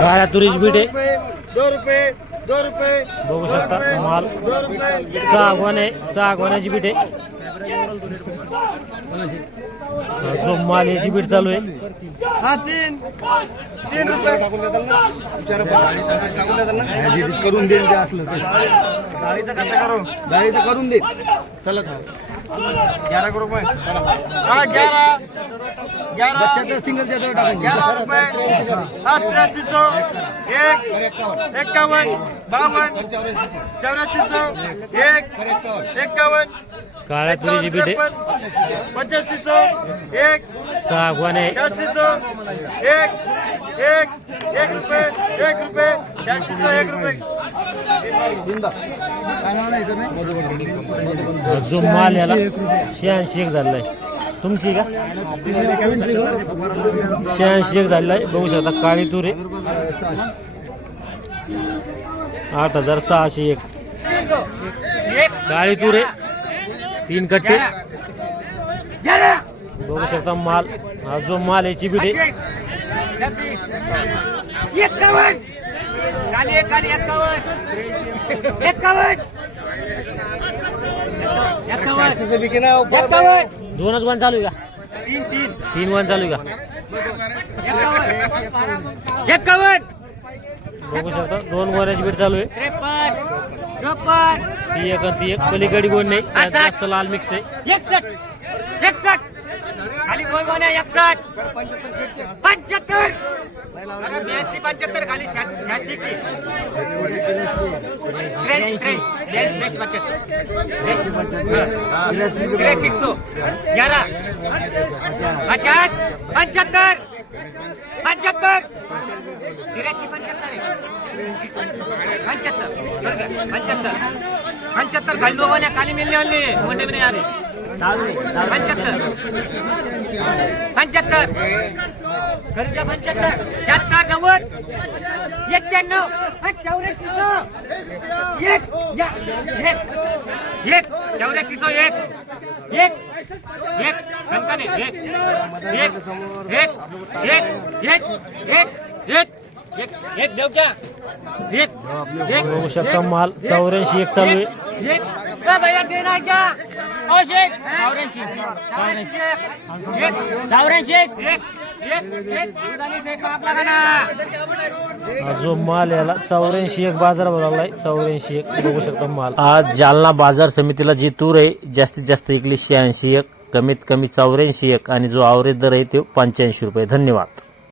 गाळ्या तुरीची बीट आहे, 2 रुपये 2 रुपये बघू शकता माल 2 रुपये 6 गोण्या आहे, 6 गोण्याची बीट आहे. जो माल याची बीट चालू आहे. हा 3 रुपये करून देईन ते असलं डाळीचं कसं करू डाळीचं करून दे चला 11 रुपये हा 11 सिंगल देतो 11 रुपये हा 8300 1 51 52 8400 1 51 काळ्या तुरीची बीट आहे, 8500 1 6 गोण्या आहे. 400 1 रुपये 1 रुपये 400 1 रुपये जो माल याला 86 एक झालेला आहे. तुमची का 86 एक झालेला आहे. बघू शकता काळी तूर आहे 8601 काळी तूर आहे 3 कट्टे. बघू शकता माल हा जो माल याची बीट आहे 51 2च वन चालू आहे का 3 वन चालू आहे का. 51 बघू शकता 2 गोण्याची बीट चालू आहे. 53 ती एक आणि ती एक पलीकडे गोण नाही, त्यात जास्त लाल मिक्स आहे. 61 खाली गोल गोण्या 61 75 75 खाली 86 की क्रेश 11 50 75 75 75 खाली दोघांना खाली मिळले वाले मोठे नाही आले 75 घरच्या 75 76 90 91 84 1 बघू शकता माल 84 एक चालू आहे. भैया देना क्या औषध 84 जो माल याला 84 एक बाजार भरवला आहे 84 एक. बघू शकता माल आज जालना बाजार समितीला जी तूर आहे जास्तीत जास्त विकली 86 एक, कमीत कमी 84 एक आणि जो आवरेज दर आहे तो 85 रुपये. धन्यवाद.